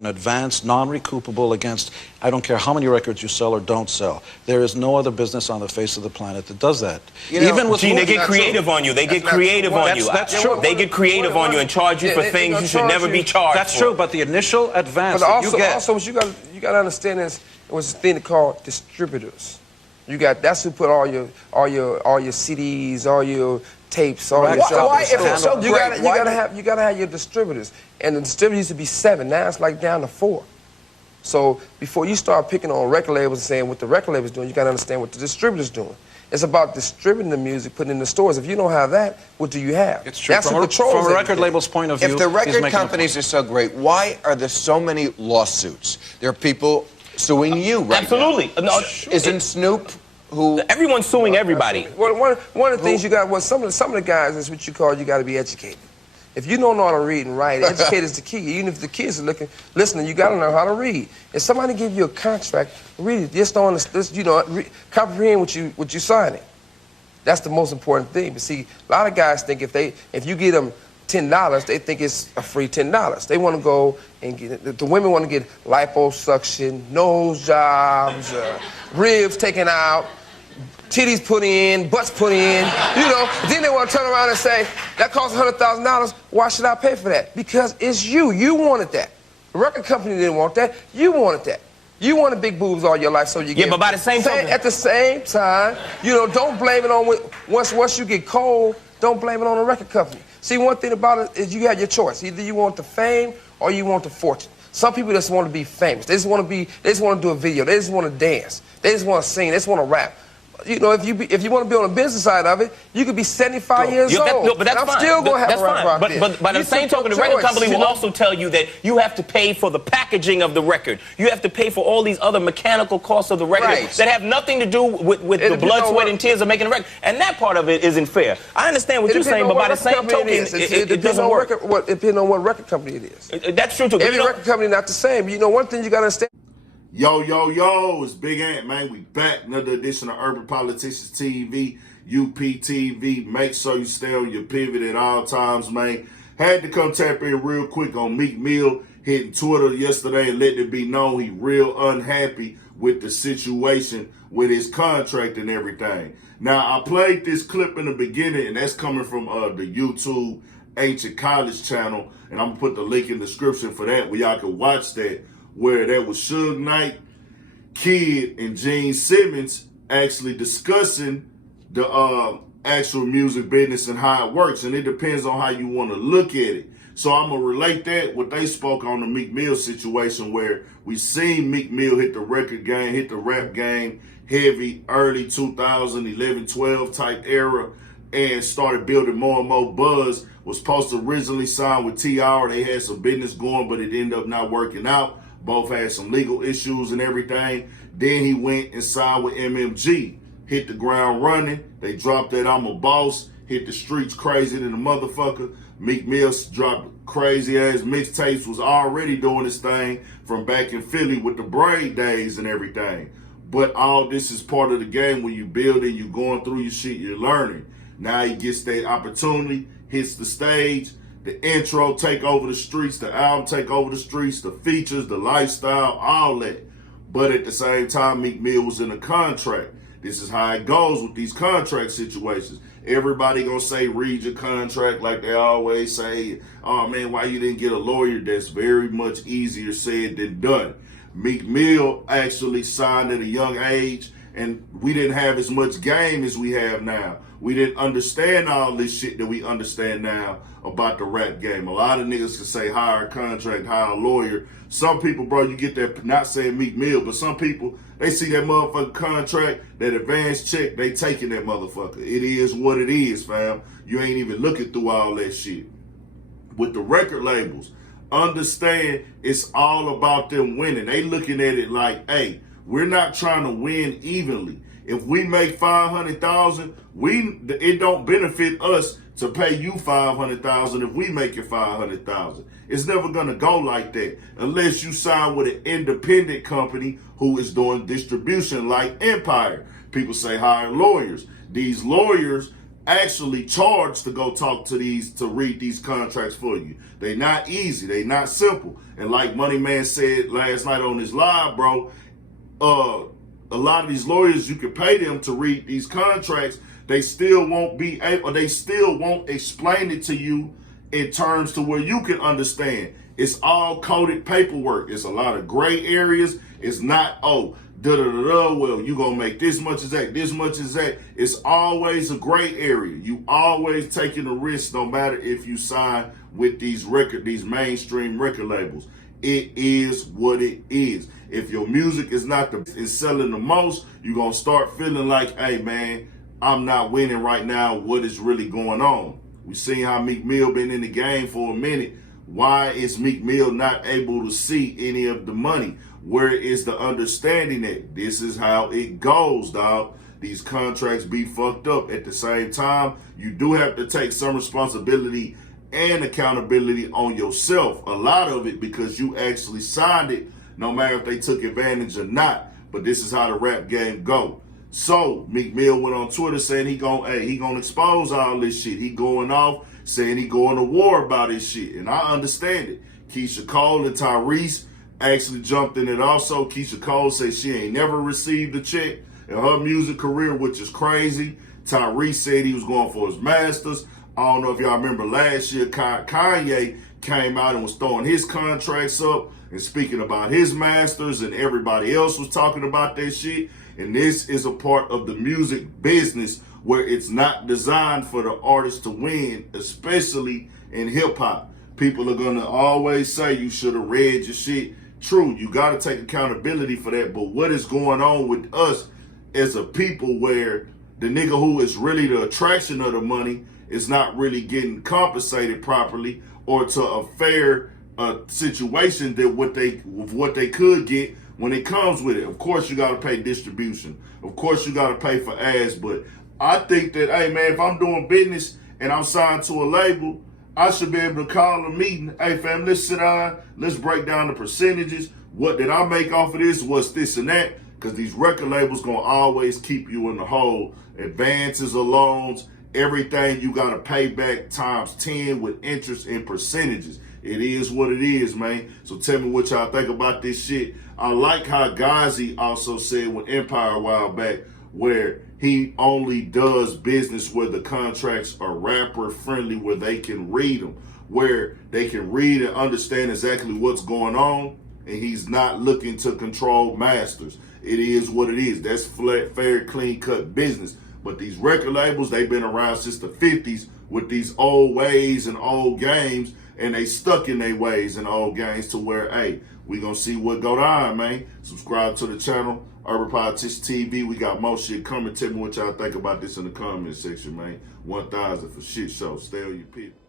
An advance, non-recoupable against, I don't care how many records you sell or don't sell. There is no other business on the face of the planet that does that. Even with Gene, they get creative on you. They get creative on you. That's true. They get creative on you and charge you for things you should never be charged for. That's true, but the initial advance that you get... Also, what you got to understand is it was a thing called distributors. That's who put all your CDs, all your tapes, all your stuff. Why, if it's so great, you gotta have your distributors, and the distributors used to be 7. Now it's like down to 4. So before you start picking on record labels and saying what the record label's doing, you gotta understand what the distributor's doing. It's about distributing the music, putting it in the stores. If you don't have that, what do you have? It's true. From a record label's point of view, if the record companies are so great, why are there so many lawsuits? There are people suing you right Absolutely. now. No, Isn't Snoop who... Everyone's suing everybody. One of the things you got, some of the guys is what you call, you got to be educated. If you don't know how to read and write, educate is the key. Even if the kids are listening, you got to know how to read. If somebody give you a contract, read it. Just don't comprehend what you're signing. That's the most important thing. But see, a lot of guys think if you give them $10, they think it's a free $10. They want to go and get, the women want to get liposuction, nose jobs, ribs taken out, titties put in, butts put in, Then they want to turn around and say, that costs $100,000, why should I pay for that? Because it's you. You wanted that. The record company didn't want that. You wanted that. You wanted big boobs all your life, so you get... Yeah, but by the same time... At the same time, don't blame it on... Once you get cold, don't blame it on the record company. See, one thing about it is you have your choice. Either you want the fame or you want the fortune. Some people just want to be famous. They just want to do a video. They just want to dance. They just want to sing. They just want to rap. If you want to be on the business side of it, you could be 75 years old. But that's I'm fine. still going to have a rap rock there. But by the same token, the record company will also tell you that you have to pay for the packaging of the record. You have to pay for all these other mechanical costs of the record that have nothing to do with the blood, sweat, and tears of making the record. And that part of it isn't fair. I understand what you're saying, but by the same token, it doesn't work. It depends on what record company it is. That's true, too. Every record company not the same. One thing you got to understand. Yo, it's Big Ant, man. We back. Another edition of Urban Politicians TV, UPTV. Make sure you stay on your pivot at all times, man. Had to come tap in real quick on Meek Mill hitting Twitter yesterday and letting it be known he real unhappy with the situation with his contract and everything. Now, I played this clip in the beginning, and that's coming from the YouTube Ancient College channel, and I'm going to put the link in the description for that where y'all can watch that, where that was Suge Knight, Kid, and Gene Simmons actually discussing the actual music business and how it works. And it depends on how you want to look at it. So I'm going to relate that, what they spoke on the Meek Mill situation, where we seen Meek Mill hit the record game, hit the rap game heavy, early 2011, 12 type era, and started building more and more buzz. Was supposed to originally sign with T.R. They had some business going, but it ended up not working out. Both had some legal issues and everything. Then he went and signed with MMG. Hit the ground running. They dropped that I'm a Boss. Hit the streets crazy than a motherfucker. Meek Mill dropped crazy ass mixtapes. Was already doing his thing from back in Philly with the Braid days and everything. But all this is part of the game. When you building, you going through your shit, you're learning. Now he gets that opportunity, hits the stage. The intro take over the streets, the album take over the streets, the features, the lifestyle, all that. But at the same time, Meek Mill was in a contract. This is how it goes with these contract situations. Everybody gonna say, read your contract like they always say. Oh man, why you didn't get a lawyer? That's very much easier said than done. Meek Mill actually signed at a young age, and we didn't have as much game as we have now. We didn't understand all this shit that we understand now about the rap game. A lot of niggas can say hire a contract, hire a lawyer. Some people, bro, you get that, not saying Meek Mill, but some people, they see that motherfucking contract, that advance check, they taking that motherfucker. It is what it is, fam. You ain't even looking through all that shit. With the record labels, understand it's all about them winning. They looking at it like, hey, we're not trying to win evenly. If we make $500,000, it don't benefit us to pay you $500,000 if we make it $500,000. It's never gonna go like that unless you sign with an independent company who is doing distribution like Empire. People say hire lawyers. These lawyers actually charge to go talk to to read these contracts for you. They not easy. They not simple. And like Money Man said last night on his live, bro, a lot of these lawyers, you can pay them to read these contracts. They still won't be able, they still won't explain it to you in terms to where you can understand. It's all coded paperwork. It's a lot of gray areas. It's not, oh, da-da-da-da, well, you gonna make this much as that, this much as that. It's always a gray area. You always taking a risk, no matter if you sign with these mainstream record labels. It is what it is. If your music is not is selling the most, you're gonna start feeling like, hey man, I'm not winning right now. What is really going on? We seen how Meek Mill been in the game for a minute. Why is Meek Mill not able to see any of the money? Where is the understanding that this is how it goes, dog? These contracts be fucked up. At the same time, you do have to take some responsibility and accountability on yourself. A lot of it because you actually signed it, no matter if they took advantage or not. But this is how the rap game go. So Meek Mill went on Twitter saying he gonna expose all this shit. He going off saying he going to war about his shit, and I understand it. Keisha Cole and Tyrese actually jumped in it also. Keisha Cole said she ain't never received a check in her music career, which is crazy. Tyrese said he was going for his masters. I don't know if y'all remember last year, Kanye came out and was throwing his contracts up and speaking about his masters, and everybody else was talking about that shit. And this is a part of the music business where it's not designed for the artist to win, especially in hip hop. People are gonna always say you should have read your shit. True, you gotta take accountability for that, but what is going on with us as a people where the nigga who is really the attraction of the money is not really getting compensated properly or to a fair situation that what they could get when it comes with it. Of course, you got to pay distribution. Of course, you got to pay for ads. But I think that, hey, man, if I'm doing business and I'm signed to a label, I should be able to call a meeting. Hey, fam, let's sit down. Let's break down the percentages. What did I make off of this? What's this and that? Because these record labels going to always keep you in the hole. Advances or loans, everything you got to pay back times 10 with interest and percentages. It is what it is, man. So tell me what y'all think about this shit. I like how Gazi also said with Empire a while back, where he only does business where the contracts are rapper friendly, where they can read them, where they can read and understand exactly what's going on, and he's not looking to control masters. It is what it is. That's flat, fair, clean cut business. But these record labels, they've been around since the 50s with these old ways and old games, and they stuck in their ways and old games to where, hey, we gonna see what go down, man. Subscribe to the channel, Urban Politics TV. We got more shit coming. Tell me what y'all think about this in the comment section, man. 1,000 for shit show. Stay on your pit.